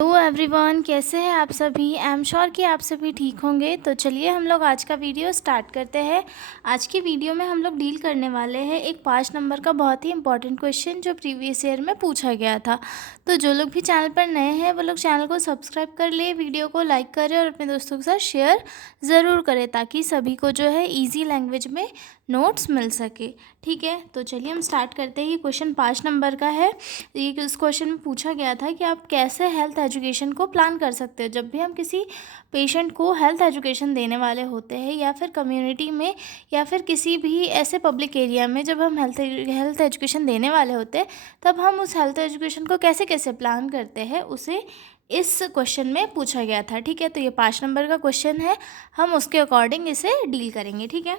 Hello everyone, कैसे हैं आप सभी। आई एम श्योर कि आप सभी ठीक होंगे। तो चलिए हम लोग आज का वीडियो स्टार्ट करते हैं। आज की वीडियो में हम लोग डील करने वाले हैं एक 5 नंबर का बहुत ही इंपॉर्टेंट क्वेश्चन जो प्रीवियस ईयर में पूछा गया था। तो जो लोग भी चैनल पर नए हैं वो लोग चैनल को सब्सक्राइब कर ले, वीडियो को लाइक करें और अपने दोस्तों के साथ शेयर ज़रूर करें ताकि सभी को जो है ईजी लैंग्वेज में नोट्स मिल सके। ठीक है, तो चलिए हम स्टार्ट करते हैं। ये क्वेश्चन 5 नंबर का है। ये इस क्वेश्चन में पूछा गया था कि आप कैसे हेल्थ एजुकेशन को प्लान कर सकते हो। जब भी हम किसी पेशेंट को हेल्थ एजुकेशन देने वाले होते हैं या फिर कम्युनिटी में या फिर किसी भी ऐसे पब्लिक एरिया में जब हम हेल्थ एजुकेशन देने वाले होते हैं, तब हम उस हेल्थ एजुकेशन को कैसे कैसे प्लान करते हैं, उसे इस क्वेश्चन में पूछा गया था। ठीक है, तो ये 5 नंबर का क्वेश्चन है, हम उसके अकॉर्डिंग इसे डील करेंगे। ठीक है,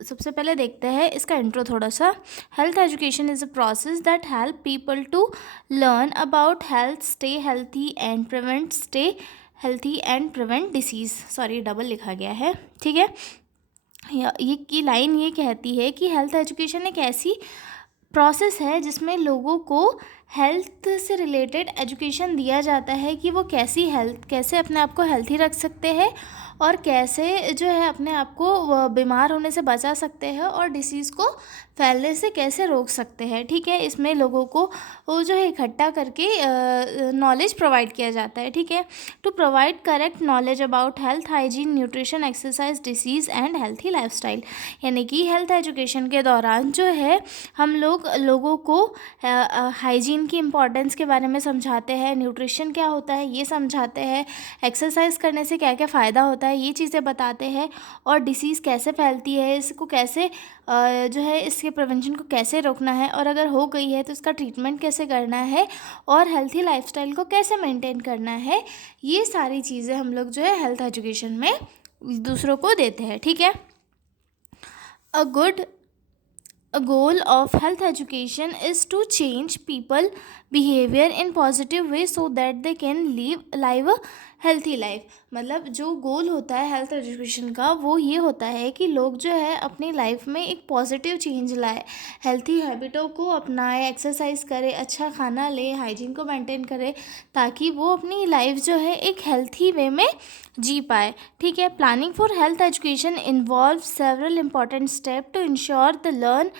सबसे पहले देखते हैं इसका इंट्रो थोड़ा सा। Health education is a process that help people to learn about health, stay healthy and prevent disease. Sorry, double लिखा गया है। ठीक है, ये की लाइन ये कहती है कि हेल्थ एजुकेशन एक ऐसी प्रोसेस है जिसमें लोगों को हेल्थ से रिलेटेड एजुकेशन दिया जाता है कि वो कैसे अपने आप को हेल्थी रख सकते हैं और कैसे जो है अपने आप को बीमार होने से बचा सकते हैं और डिसीज़ को फैलने से कैसे रोक सकते हैं। ठीक है, इसमें लोगों को वो जो है इकट्ठा करके नॉलेज प्रोवाइड किया जाता है। ठीक है, to provide correct knowledge about health, hygiene, nutrition, exercise, disease and healthy lifestyle. यानी कि हेल्थ एजुकेशन के दौरान जो है हम लोगों को हाइजीन की इम्पोर्टेंस के बारे में समझाते हैं, न्यूट्रिशन क्या होता है ये समझाते हैं, एक्सरसाइज करने से क्या क्या फ़ायदा होता है ये चीज़ें बताते हैं, और डिसीज़ कैसे फैलती है, इसको कैसे जो है इसके प्रिवेंशन को कैसे रोकना है, और अगर हो गई है तो इसका ट्रीटमेंट कैसे करना है, और हेल्थी लाइफस्टाइल को कैसे मेंटेन करना है। ये सारी चीज़ें हम लोग जो है हेल्थ एजुकेशन में दूसरों को देते हैं। ठीक है, A goal of health education is to change people behavior in positive way so that they can live a healthy life। मतलब जो गोल होता है हेल्थ एजुकेशन का वो ये होता है कि लोग जो है अपनी लाइफ में एक पॉजिटिव चेंज लाए, हेल्थी हैबिटों को अपनाए, एक्सरसाइज करे, अच्छा खाना ले, हाइजीन को मेंटेन करे, ताकि वो अपनी लाइफ जो है एक हेल्थी वे में जी पाए। ठीक है, planning for health education involve several important step to ensure the learn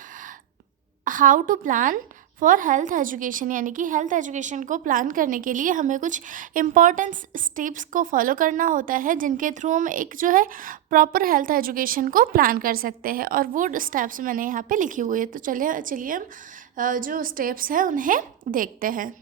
how to plan for health education. यानी कि हेल्थ एजुकेशन को प्लान करने के लिए हमें कुछ इम्पॉर्टेंट स्टेप्स को फॉलो करना होता है जिनके थ्रू हम एक जो है प्रॉपर हेल्थ एजुकेशन को प्लान कर सकते हैं, और वो स्टेप्स मैंने यहाँ पे लिखी हुई है। तो चलिए हम जो स्टेप्स हैं उन्हें देखते हैं।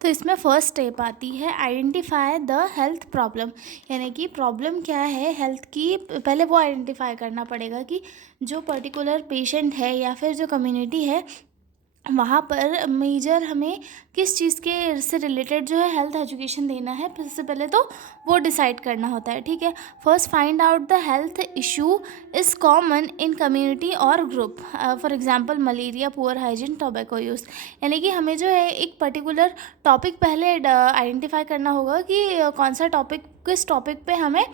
तो इसमें फर्स्ट स्टेप आती है आइडेंटिफाई द हेल्थ प्रॉब्लम। यानी कि प्रॉब्लम क्या है हेल्थ की, पहले वो आइडेंटिफाई करना पड़ेगा कि जो पर्टिकुलर पेशेंट है या फिर जो कम्युनिटी है वहाँ पर मेजर हमें किस चीज़ के से रिलेटेड जो है हेल्थ एजुकेशन देना है, सबसे पहले तो वो डिसाइड करना होता है। ठीक है, first find out the health issue is common in community और group. For example malaria, poor hygiene, tobacco use. यानी कि हमें जो है एक पर्टिकुलर टॉपिक पहले आइडेंटिफाई करना होगा कि कौन सा टॉपिक, किस टॉपिक पे हमें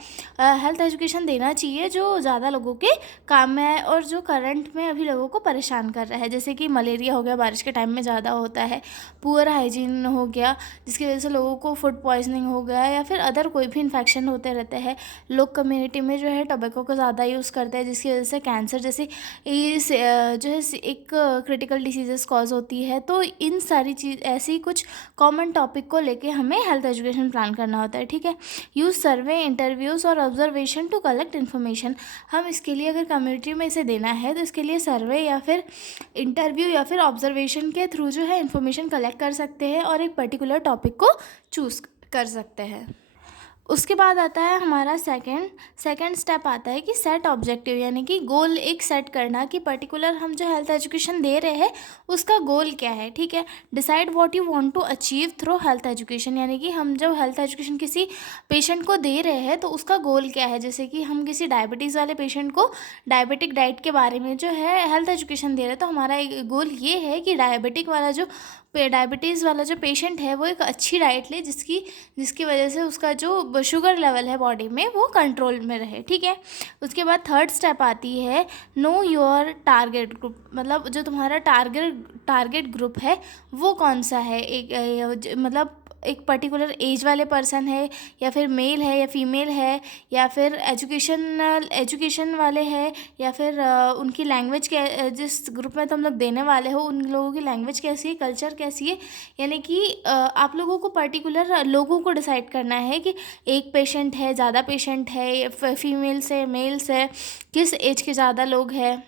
हेल्थ एजुकेशन देना चाहिए जो ज़्यादा लोगों के काम में है और जो करंट में अभी लोगों को परेशान कर रहा है। जैसे कि मलेरिया हो गया, बारिश के टाइम में ज़्यादा होता है। पुअर हाइजीन हो गया, जिसकी वजह से लोगों को फूड पॉइजनिंग हो गया या फिर अदर कोई भी इन्फेक्शन होते रहते हैं। लोग कम्युनिटी में जो है टोबैको को ज़्यादा यूज़ करते हैं, जिसकी वजह से कैंसर जैसी जो है एक क्रिटिकल डिसीजेस कॉज होती है। तो इन सारी चीज़ ऐसी कुछ कॉमन टॉपिक को लेके हमें हेल्थ एजुकेशन प्लान करना होता है। ठीक है, यूज़ सर्वे, इंटरव्यूज़ और ऑब्जर्वेशन टू कलेक्ट इन्फॉर्मेशन। हम इसके लिए अगर कम्युनिटी में इसे देना है तो इसके लिए सर्वे या फिर इंटरव्यू या फिर ऑब्जर्वेशन के थ्रू जो है इन्फॉर्मेशन कलेक्ट कर सकते हैं और एक पर्टिकुलर टॉपिक को चूज़ कर सकते हैं। उसके बाद आता है हमारा सेकंड स्टेप आता है कि सेट ऑब्जेक्टिव। यानी कि गोल एक सेट करना कि पर्टिकुलर हम जो हेल्थ एजुकेशन दे रहे हैं उसका गोल क्या है। ठीक है, decide what you want to achieve through health education. यानी कि हम जब हेल्थ एजुकेशन किसी पेशेंट को दे रहे हैं तो उसका गोल क्या है। जैसे कि हम किसी डायबिटीज़ वाले पेशेंट को डायबिटिक डाइट के बारे में जो है हेल्थ एजुकेशन दे रहे हैं, तो हमारा एक गोल ये है कि डायबिटीज़ वाला जो पेशेंट है वो एक अच्छी डाइट ले जिसकी वजह से उसका जो शुगर लेवल है बॉडी में वो कंट्रोल में रहे। ठीक है, उसके बाद थर्ड स्टेप आती है नो योर टारगेट ग्रुप। मतलब जो तुम्हारा टारगेट ग्रुप है वो कौन सा है। मतलब एक पर्टिकुलर एज वाले पर्सन है, या फिर मेल है या फीमेल है, या फिर एजुकेशन वाले हैं, या फिर उनकी लैंग्वेज के जिस ग्रुप में तुम लोग देने वाले हो उन लोगों की लैंग्वेज कैसी है, कल्चर कैसी है। यानी कि आप लोगों को पर्टिकुलर लोगों को डिसाइड करना है कि एक पेशेंट है, ज़्यादा पेशेंट है, फीमेल्स है, मेल्स है, किस एज के ज़्यादा लोग हैं।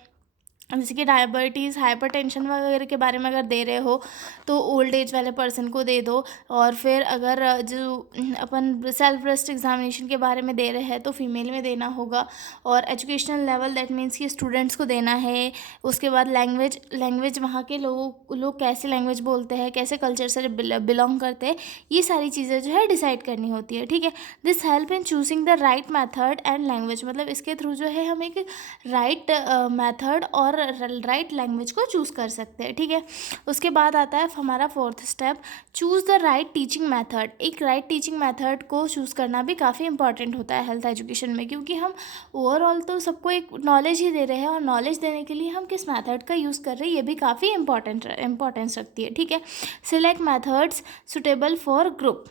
जैसे कि डायबिटीज़, हाइपरटेंशन वगैरह के बारे में अगर दे रहे हो तो ओल्ड एज वाले पर्सन को दे दो। और फिर अगर जो अपन सेल्फ ब्रेस्ट एग्जामिनेशन के बारे में दे रहे हैं तो फीमेल में देना होगा। और एजुकेशनल लेवल दैट मीन्स कि स्टूडेंट्स को देना है। उसके बाद लैंग्वेज वहाँ के लोग कैसे लैंग्वेज बोलते हैं, कैसे कल्चर से बिलोंग करते हैं, ये सारी चीज़ें जो है डिसाइड करनी होती है। ठीक है, this help in choosing the right method and language. मतलब इसके थ्रू जो है हम एक राइट मेथड और राइट लैंग्वेज को चूज़ कर सकते हैं। ठीक है, उसके बाद आता है हमारा fourth step, choose the right teaching method. एक राइट टीचिंग मेथड को चूज़ करना भी काफ़ी इंपॉर्टेंट होता है हेल्थ एजुकेशन में, क्योंकि हम ओवरऑल तो सबको एक नॉलेज ही दे रहे हैं और नॉलेज देने के लिए हम किस मेथड का यूज़ कर रहे हैं ये भी काफ़ी इंपॉर्टेंस रखती है। ठीक है, select methods suitable for group.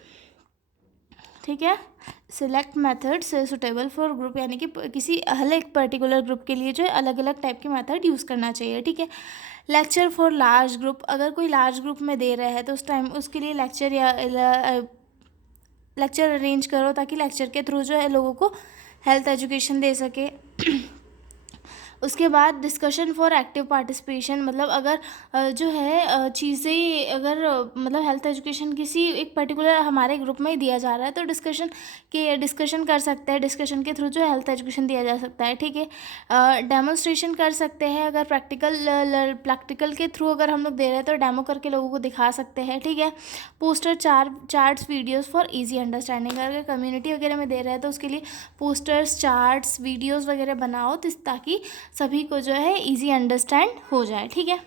ठीक है, select methods suitable for group, यानी कि किसी अलग पर्टिकुलर ग्रुप के लिए जो है अलग अलग टाइप के मेथड यूज़ करना चाहिए। ठीक है, लेक्चर फॉर लार्ज ग्रुप। अगर कोई लार्ज ग्रुप में दे रहा है तो उस टाइम उसके लिए लेक्चर अरेंज करो ताकि लेक्चर के थ्रू जो है लोगों को हेल्थ एजुकेशन दे सके। उसके बाद डिस्कशन फॉर एक्टिव पार्टिसिपेशन। मतलब अगर जो है चीज़ें अगर मतलब हेल्थ एजुकेशन किसी एक पर्टिकुलर हमारे ग्रुप में ही दिया जा रहा है तो डिस्कशन कर सकते हैं। डिस्कशन के थ्रू जो है हेल्थ एजुकेशन दिया जा सकता है। ठीक है, डेमोन्स्ट्रेशन कर सकते हैं। अगर प्रैक्टिकल के थ्रू अगर हम लोग दे रहे हैं तो डेमो करके लोगों को दिखा सकते हैं। ठीक है, poster charts videos for easy understanding. अगर कम्युनिटी वगैरह में दे रहे हैं तो उसके लिए पोस्टर्स, चार्ट्स, वीडियोज़ वगैरह बनाओ ताकि सभी को जो है इजी अंडरस्टैंड हो जाए। ठीक है,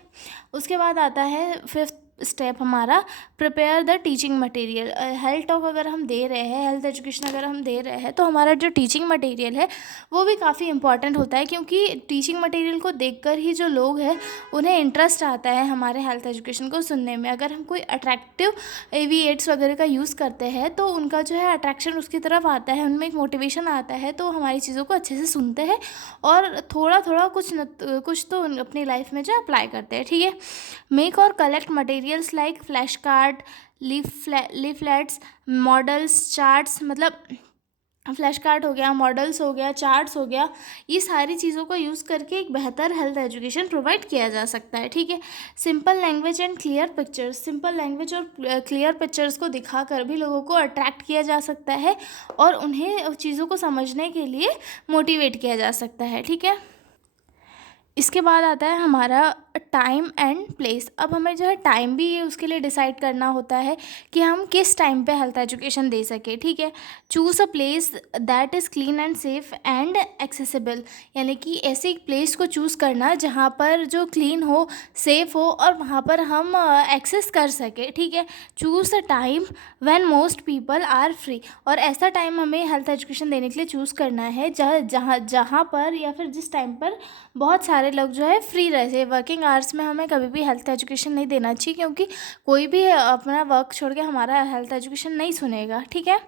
उसके बाद आता है फिफ्थ स्टेप हमारा, prepare the teaching material. Health talk अगर हम दे रहे हैं, हेल्थ एजुकेशन अगर हम दे रहे हैं तो हमारा जो टीचिंग मटेरियल है वो भी काफ़ी इंपॉर्टेंट होता है, क्योंकि टीचिंग मटेरियल को देखकर ही जो लोग हैं उन्हें इंटरेस्ट आता है हमारे हेल्थ एजुकेशन को सुनने में। अगर हम कोई अट्रैक्टिव एविएट्स वगैरह का यूज़ करते हैं तो उनका जो है अट्रैक्शन उसकी तरफ आता है, उनमें एक मोटिवेशन आता है, तो हमारी चीज़ों को अच्छे से सुनते हैं और थोड़ा थोड़ा कुछ तो अपनी लाइफ में जो अप्लाई करते हैं। ठीक है, मेक और collect materials like flash card, leaflets, models, charts. मतलब फ्लैश कार्ड हो गया, मॉडल्स हो गया, चार्ट्स हो गया, ये सारी चीज़ों को यूज़ करके एक बेहतर हेल्थ एजुकेशन प्रोवाइड किया जा सकता है। ठीक है, simple language and clear pictures. Simple language और क्लियर पिक्चर्स को दिखाकर भी लोगों को अट्रैक्ट किया जा सकता है और उन्हें चीज़ों को समझने के लिए मोटिवेट किया जा सकता है। ठीक है, इसके बाद आता है हमारा टाइम एंड प्लेस। अब हमें जो है टाइम भी उसके लिए डिसाइड करना होता है कि हम किस टाइम पे हेल्थ एजुकेशन दे सके। ठीक है, choose a place that is clean and safe and accessible. यानी कि ऐसे एक प्लेस को चूज़ करना जहाँ पर जो क्लीन हो, सेफ हो और वहाँ पर हम एक्सेस कर सके। ठीक है, choose a time when most people are free. और ऐसा टाइम हमें हेल्थ एजुकेशन देने के लिए चूज़ करना है जहाँ पर या फिर जिस टाइम पर बहुत सारे लोग जो है फ्री रहे। वर्किंग आवर्स में हमें कभी भी हेल्थ एजुकेशन नहीं देना चाहिए, क्योंकि कोई भी अपना वर्क छोड़ के हमारा हेल्थ एजुकेशन नहीं सुनेगा। ठीक है,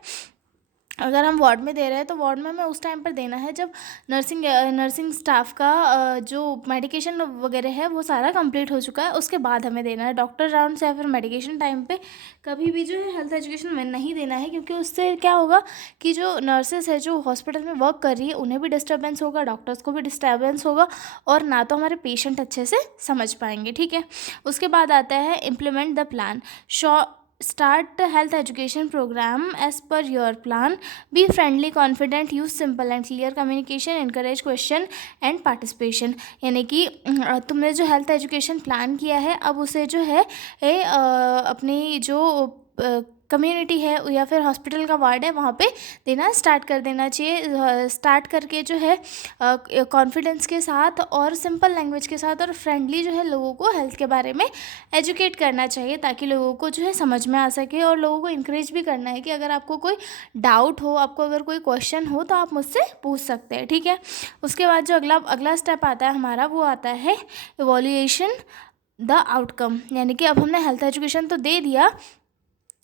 अगर हम वार्ड में दे रहे हैं तो वार्ड में हमें उस टाइम पर देना है जब नर्सिंग स्टाफ का जो मेडिकेशन वगैरह है वो सारा कंप्लीट हो चुका है, उसके बाद हमें देना है। डॉक्टर राउंड से या फिर मेडिकेशन टाइम पे कभी भी जो है हेल्थ एजुकेशन में नहीं देना है, क्योंकि उससे क्या होगा कि जो नर्सेस है जो हॉस्पिटल में वर्क कर रही है उन्हें भी डिस्टर्बेंस होगा, डॉक्टर्स को भी डिस्टर्बेंस होगा और ना तो हमारे पेशेंट अच्छे से समझ पाएंगे। ठीक है, उसके बाद आता है implement the plan. Start health education program as per your plan. Be friendly, confident, use simple and clear communication, encourage question and participation. यानी कि तुमने जो हेल्थ एजुकेशन प्लान किया है अब उसे जो है अपनी जो कम्युनिटी है या फिर हॉस्पिटल का वार्ड है वहाँ पे देना स्टार्ट कर देना चाहिए। स्टार्ट करके जो है कॉन्फिडेंस के साथ और सिंपल लैंग्वेज के साथ और फ्रेंडली जो है लोगों को हेल्थ के बारे में एजुकेट करना चाहिए, ताकि लोगों को जो है समझ में आ सके। और लोगों को इंकरेज भी करना है कि अगर आपको कोई डाउट हो, आपको अगर कोई क्वेश्चन हो तो आप मुझसे पूछ सकते हैं। ठीक है, उसके बाद जो अगला स्टेप आता है हमारा वो आता है इवोल्यूशन द आउटकम। यानी कि अब हमने हेल्थ एजुकेशन तो दे दिया,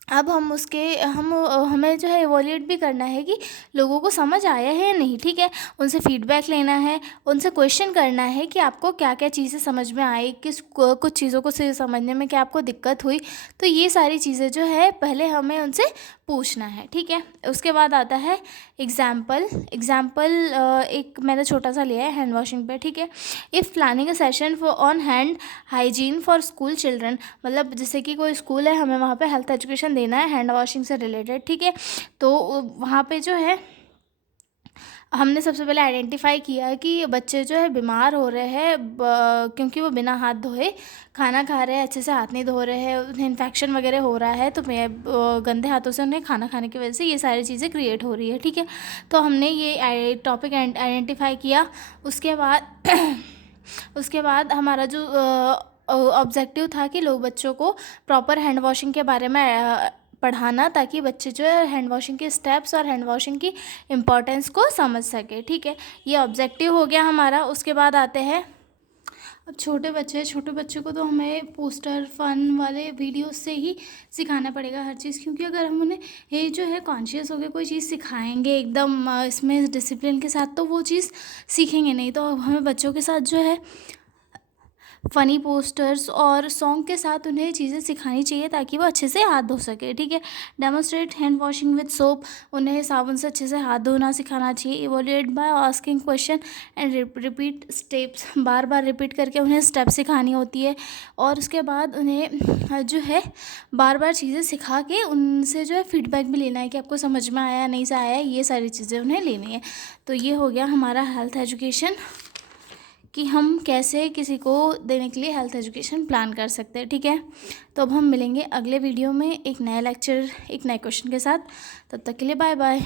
अब हमें जो है इवोल्यूट भी करना है कि लोगों को समझ आया है या नहीं, ठीक है। उनसे फीडबैक लेना है, उनसे क्वेश्चन करना है कि आपको क्या क्या चीज़ें समझ में आई, कुछ चीज़ों को समझने में क्या आपको दिक्कत हुई। तो ये सारी चीज़ें जो है पहले हमें उनसे पूछना है, ठीक है। उसके बाद आता है एग्जाम्पल। एक मैंने छोटा सा लिया है हैंड वॉशिंग पे, ठीक है। If planning a session for on hand hygiene for school children, मतलब जैसे कि कोई स्कूल है, हमें वहाँ पे हेल्थ एजुकेशन देना है हैंड वॉशिंग से रिलेटेड, ठीक है। तो वहाँ पे जो है हमने सबसे पहले आइडेंटिफाई किया कि बच्चे जो है बीमार हो रहे हैं क्योंकि वो बिना हाथ धोए खाना खा रहे हैं, अच्छे से हाथ नहीं धो रहे हैं, उन्हें इन्फेक्शन वगैरह हो रहा है। तो मैं गंदे हाथों से उन्हें खाना खाने की वजह से ये सारी चीज़ें क्रिएट हो रही है, ठीक है। तो हमने ये टॉपिक आइडेंटिफाई किया। उसके बाद उसके बाद हमारा जो ऑब्जेक्टिव था कि लोग बच्चों को प्रॉपर हैंड वॉशिंग के बारे में पढ़ाना, ताकि बच्चे जो है हैंड वॉशिंग के स्टेप्स और हैंड वॉशिंग की इम्पोर्टेंस को समझ सके, ठीक है। ये ऑब्जेक्टिव हो गया हमारा। उसके बाद आते हैं, अब छोटे बच्चे को तो हमें पोस्टर फन वाले वीडियोस से ही सिखाना पड़ेगा हर चीज़, क्योंकि अगर हम उन्हें ये जो है कॉन्शियस होकर कोई चीज़ सिखाएंगे एकदम इसमें डिसिप्लिन के साथ, तो वो चीज़ सीखेंगे नहीं। तो हमें बच्चों के साथ जो है फ़नी पोस्टर्स और सॉन्ग के साथ उन्हें चीज़ें सिखानी चाहिए ताकि वो अच्छे से हाथ धो सके, ठीक है। Demonstrate hand washing with soap, उन्हें साबुन से अच्छे से हाथ धोना सिखाना चाहिए। Evolute by asking question and repeat steps, bar bar repeat करके उन्हें स्टेप सिखानी होती है। और उसके बाद उन्हें जो है बार बार चीज़ें सिखा के उनसे जो है फीडबैक भी लेना है कि आपको समझ में आया नहीं से आया, ये सारी चीज़ें उन्हें लेनी है। तो ये हो गया हमारा हेल्थ एजुकेशन, कि हम कैसे किसी को देने के लिए हेल्थ एजुकेशन प्लान कर सकते हैं, ठीक है। तो अब हम मिलेंगे अगले वीडियो में एक नया लेक्चर, एक नए क्वेश्चन के साथ। तब तक के लिए बाय बाय।